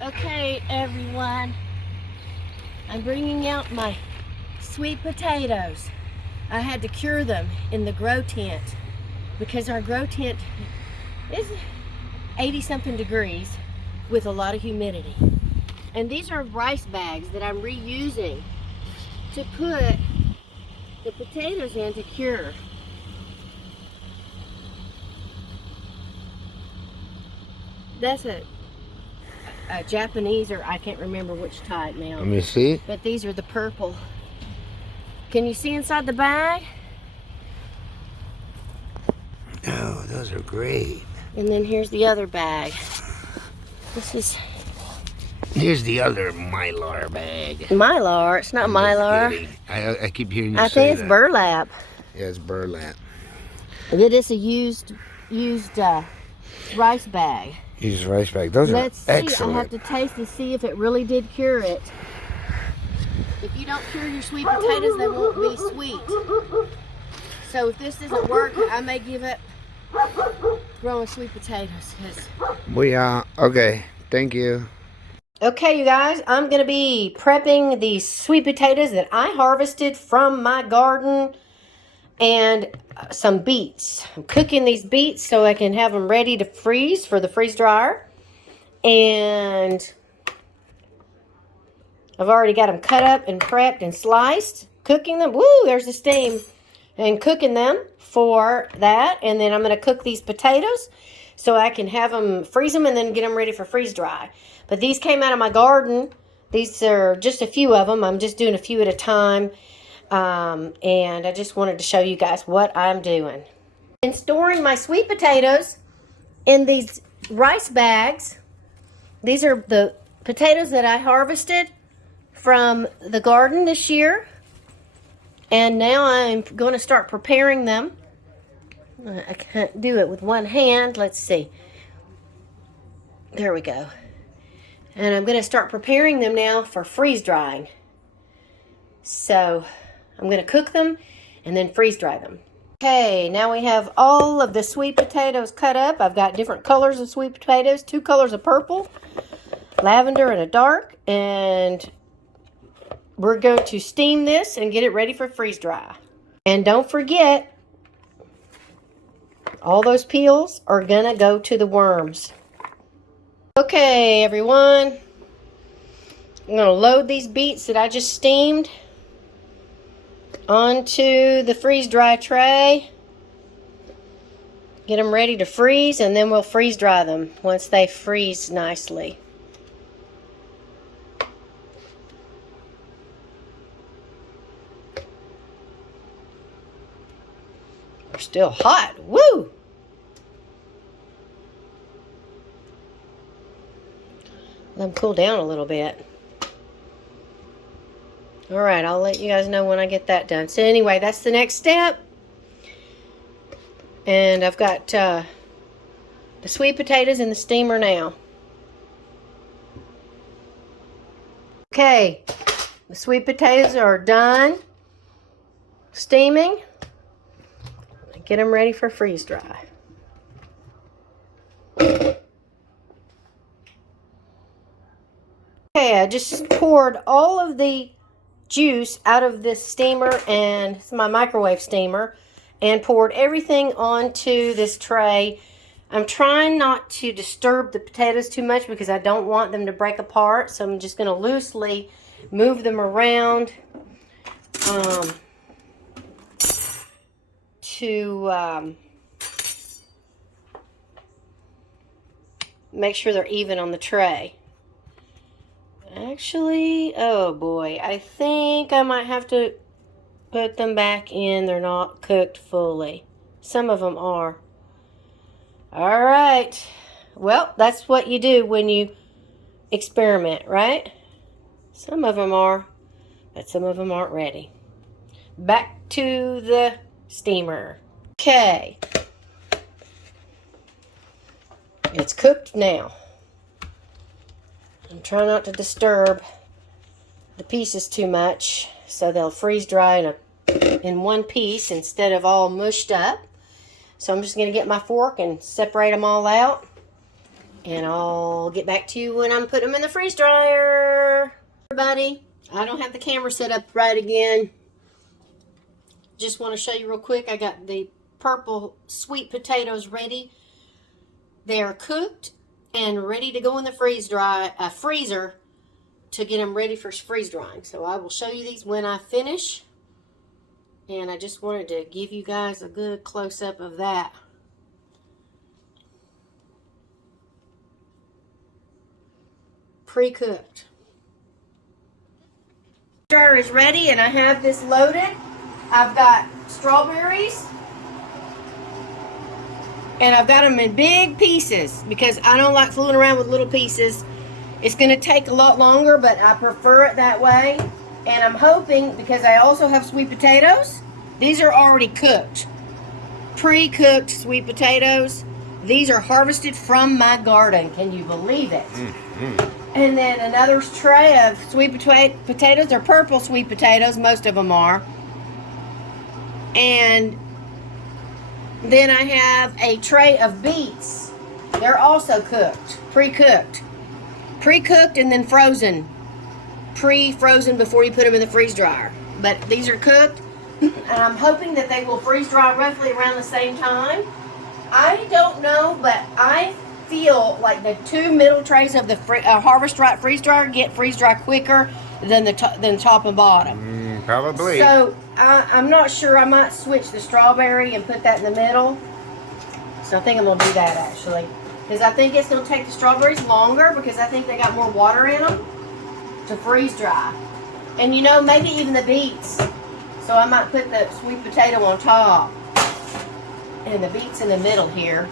Okay, everyone, I'm bringing out my sweet potatoes. I had to cure them in the grow tent because our grow tent is 80-something degrees with a lot of humidity. And these are rice bags that I'm reusing to put the potatoes in to cure. That's a Japanese, or I can't remember which type now. Let me see. But these are the purple. Can you see inside the bag? Oh, those are great. And then here's the other bag. Here's the other Mylar bag. Mylar. It's not I'm Mylar. I keep hearing you I say think it's that. burlap. Yeah, it's burlap. It is a used rice bag. Used rice bag. Those Let's are see. excellent. I have to taste to see if it really did cure it. If you don't cure your sweet potatoes, they won't be sweet. So if this doesn't work, I may give up growing sweet potatoes. Okay. Thank you. Okay, you guys, I'm going to be prepping these sweet potatoes that I harvested from my garden and some beets. I'm cooking these beets so I can have them ready to freeze for the freeze dryer. And I've already got them cut up and prepped and sliced. Cooking them. Woo, there's the steam. And cooking them for that. And then I'm going to cook these potatoes so I can have them, freeze them, and then get them ready for freeze dry. But these came out of my garden. These are just a few of them. I'm just doing a few at a time. And I just wanted to show you guys what I'm doing. And storing my sweet potatoes in these rice bags. These are the potatoes that I harvested from the garden this year. And now I'm going to start preparing them. I can't do it with one hand. Let's see. There we go. And I'm going to start preparing them now for freeze drying. So I'm going to cook them and then freeze dry them. Okay, now we have all of the sweet potatoes cut up. I've got different colors of sweet potatoes. 2 colors of purple, lavender, and a dark. And we're going to steam this and get it ready for freeze dry. And don't forget, all those peels are going to go to the worms. Okay, everyone. I'm going to load these beets that I just steamed onto the freeze dry tray. Get them ready to freeze, and then we'll freeze dry them once they freeze nicely. They're still hot. Woo! Let them cool down a little bit. All right, I'll let you guys know when I get that done. So anyway, that's the next step. And I've got the sweet potatoes in the steamer now. Okay, the sweet potatoes are done steaming. Get them ready for freeze dry. Okay, I just poured all of the juice out of this steamer, and it's my microwave steamer, and poured everything onto this tray. I'm trying not to disturb the potatoes too much because I don't want them to break apart, so I'm just going to loosely move them around to make sure they're even on the tray. Actually, oh boy, I think I might have to put them back in. They're not cooked fully. Some of them are. All right. Well, that's what you do when you experiment, right? Some of them are, but some of them aren't ready. Back to the steamer. Okay. It's cooked now. I'm trying not to disturb the pieces too much so they'll freeze dry in one piece instead of all mushed up. So I'm just going to get my fork and separate them all out. And I'll get back to you when I'm putting them in the freeze dryer. Everybody, I don't have the camera set up right again. Just want to show you real quick. I got the purple sweet potatoes ready. They are cooked and ready to go in the freezer to get them ready for freeze drying. So I will show you these when I finish. And I just wanted to give you guys a good close-up of that. Pre-cooked. Dryer is ready and I have this loaded. I've got strawberries and I've got them in big pieces because I don't like fooling around with little pieces. It's going to take a lot longer, but I prefer it that way. And I'm hoping, because I also have sweet potatoes, these are already cooked. Pre-cooked sweet potatoes. These are harvested from my garden. Can you believe it? And then another tray of sweet potatoes. They're purple sweet potatoes. Most of them are. And then I have a tray of beets. They're also cooked. Pre-cooked. Pre-cooked and then frozen. Pre-frozen before you put them in the freeze dryer. But these are cooked. And I'm hoping that they will freeze dry roughly around the same time. I don't know, but I feel like the two middle trays of the harvestrite freeze dryer get freeze dry quicker than the top and bottom. Probably. So I'm not sure. I might switch the strawberry and put that in the middle. So I think I'm gonna do that actually, because I think it's gonna take the strawberries longer because I think they got more water in them to freeze dry. And you know, maybe even the beets. So I might put the sweet potato on top and the beets in the middle here.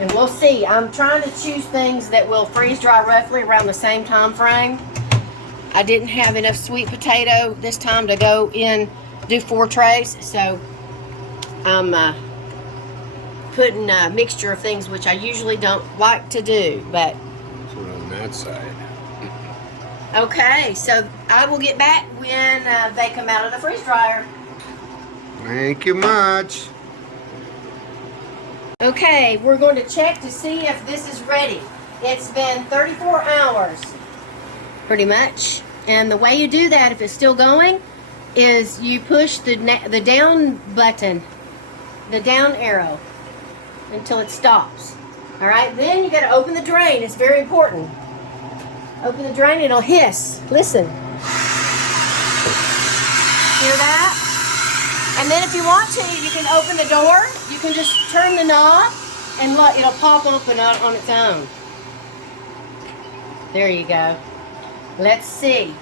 And we'll see. I'm trying to choose things that will freeze dry roughly around the same time frame. I didn't have enough sweet potato this time to go in, do 4 trays. So I'm putting a mixture of things, which I usually don't like to do. But So on that side. okay, so I will get back when they come out of the freeze dryer. Thank you much. Okay, we're going to check to see if this is ready. It's been 34 hours, pretty much. And the way you do that, if it's still going, is you push the down button, the down arrow, until it stops. All right, then you got to open the drain. It's very important. Open the drain, it'll hiss. Listen. Hear that? And then if you want to, you can open the door. You can just turn the knob and look, it'll pop open on its own. There you go. Let's see.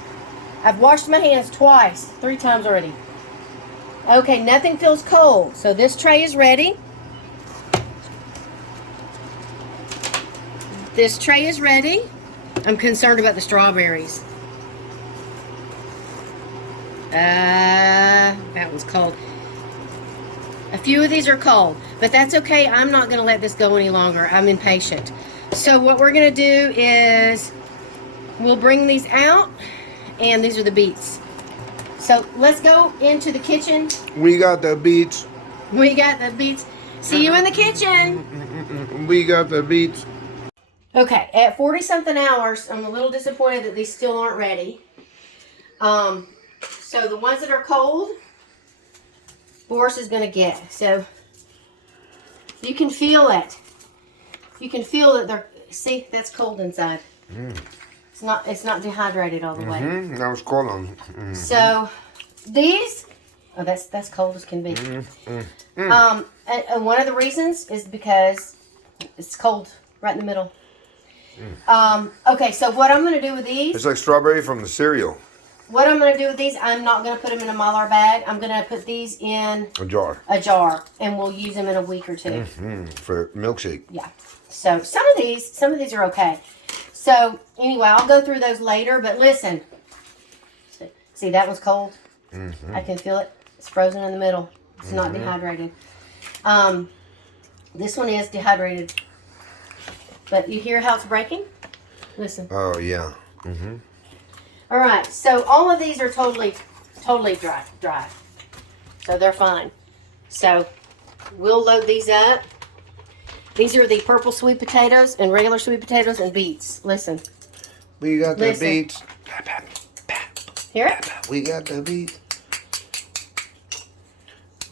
I've washed my hands twice, 3 times already. Okay, nothing feels cold. So this tray is ready. This tray is ready. I'm concerned about the strawberries. That was cold. A few of these are cold, but that's okay. I'm not going to let this go any longer. I'm impatient. So what we're going to do is we'll bring these out, and these are the beets. So let's go into the kitchen. We got the beets. We got the beets. See you in the kitchen. We got the beets. Okay, at 40-something hours, I'm a little disappointed that these still aren't ready. So the ones that are cold, Boris is going to get. So you can feel it. You can feel that they're, see, that's cold inside. It's not dehydrated all the way. That was cold on. So these, oh, that's cold as can be. And one of the reasons is because it's cold right in the middle. Okay, so what I'm going to do with these, It's like strawberry from the cereal. what I'm going to do with these, I'm not going to put them in a Mylar bag. I'm going to put these in A jar. a jar, and we'll use them in a week or two. For milkshake. Yeah. So some of these are okay. So anyway, I'll go through those later. But listen, see that one's cold. I can feel it. It's frozen in the middle. It's not dehydrated. This one is dehydrated. But you hear how it's breaking? Listen. Oh yeah. All right. So all of these are totally dry. So they're fine. So we'll load these up. These are the purple sweet potatoes and regular sweet potatoes and beets. Listen. We got the Listen. beets. Hear it? We got the beets.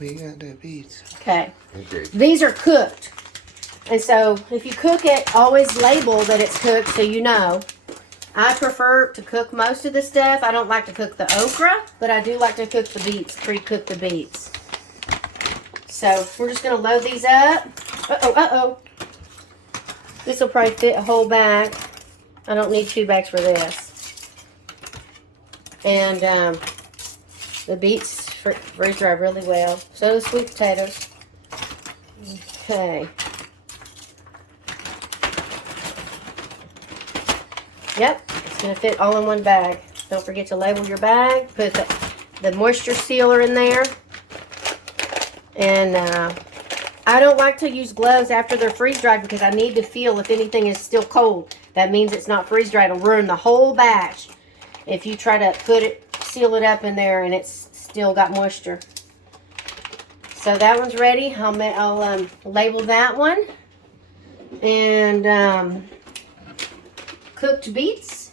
We got the beets. Okay. Okay. These are cooked. And so if you cook it, always label that it's cooked so you know. I prefer to cook most of the stuff. I don't like to cook the okra, but I do like to cook the beets, pre-cook the beets. So we're just going to load these up. Uh-oh, uh-oh. This will probably fit a whole bag. I don't need 2 bags for this. And the beets freeze dry really well. So do sweet potatoes. Okay. Yep, it's going to fit all in one bag. Don't forget to label your bag. Put the moisture sealer in there. And I don't like to use gloves after they're freeze-dried because I need to feel if anything is still cold. That means it's not freeze-dried. It'll ruin the whole batch if you try to seal it up in there and it's still got moisture. So that one's ready. I'll label that one. And cooked beets.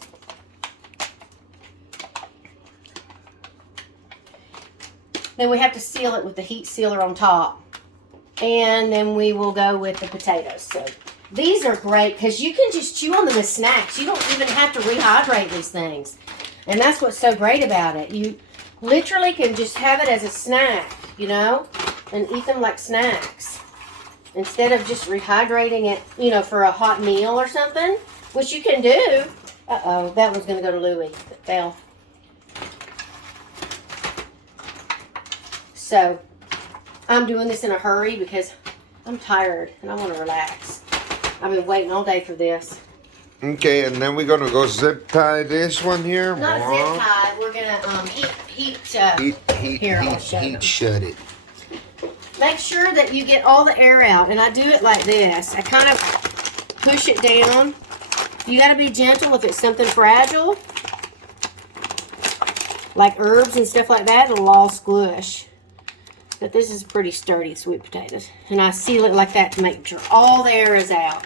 Then we have to seal it with the heat sealer on top. And then we will go with the potatoes. So these are great because you can just chew on them as snacks. You don't even have to rehydrate these things. And that's what's so great about it. You literally can just have it as a snack, you know, and eat them like snacks. Instead of just rehydrating it, you know, for a hot meal or something, which you can do. Uh-oh, that one's going to go to Louie. It fell. So, I'm doing this in a hurry because I'm tired and I want to relax. I've been waiting all day for this. Okay, and then we're gonna go zip tie this one here. Not zip tie. We're gonna heat here, I'll show you. Heat shut it. Make sure that you get all the air out, and I do it like this. I kind of push it down. You got to be gentle if it's something fragile, like herbs and stuff like that. It'll all squish. But this is pretty sturdy sweet potatoes, and I seal it like that to make sure all the air is out.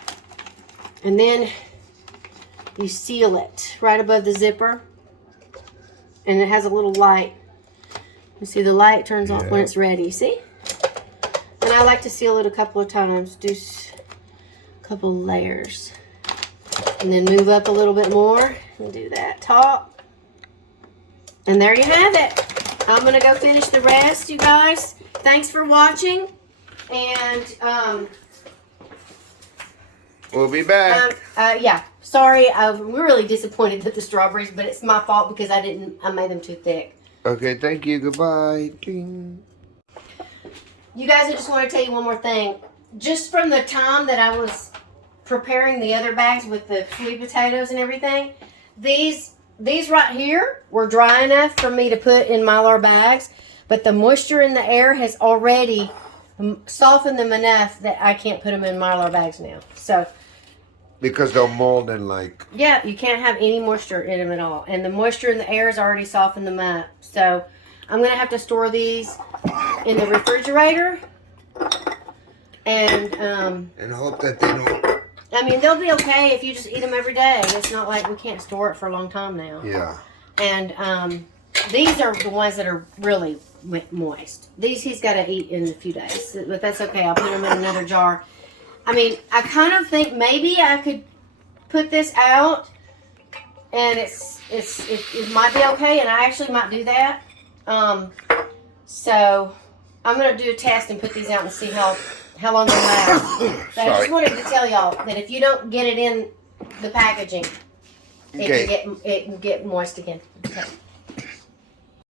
And then you seal it right above the zipper, and it has a little light. You see the light turns off when it's ready. See? And I like to seal it a couple of times. Do a couple layers, and then move up a little bit more and do that top. And there you have it. I'm gonna go finish the rest, you guys. Thanks for watching, and we'll be back. yeah. Sorry, I'm really disappointed with the strawberries, but it's my fault because I made them too thick. Okay, thank you. Goodbye. Ding. You guys, I just want to tell you one more thing. Just from the time that I was preparing the other bags with the sweet potatoes and everything, these right here were dry enough for me to put in Mylar bags, but the moisture in the air has already softened them enough that I can't put them in Mylar bags now. So, because they'll mold and like... Yeah, you can't have any moisture in them at all. And the moisture in the air has already softened them up. So, I'm going to have to store these in the refrigerator. And hope that they don't... I mean, they'll be okay if you just eat them every day. It's not like we can't store it for a long time now. Yeah. And these are the ones that are really moist. These he's got to eat in a few days. But that's okay. I'll put them in another jar. I mean, I kind of think maybe I could put this out and it might be okay, and I actually might do that. So I'm going to do a test and put these out and see how long they last. But I just wanted to tell y'all that if you don't get it in the packaging, it can get moist again. Okay.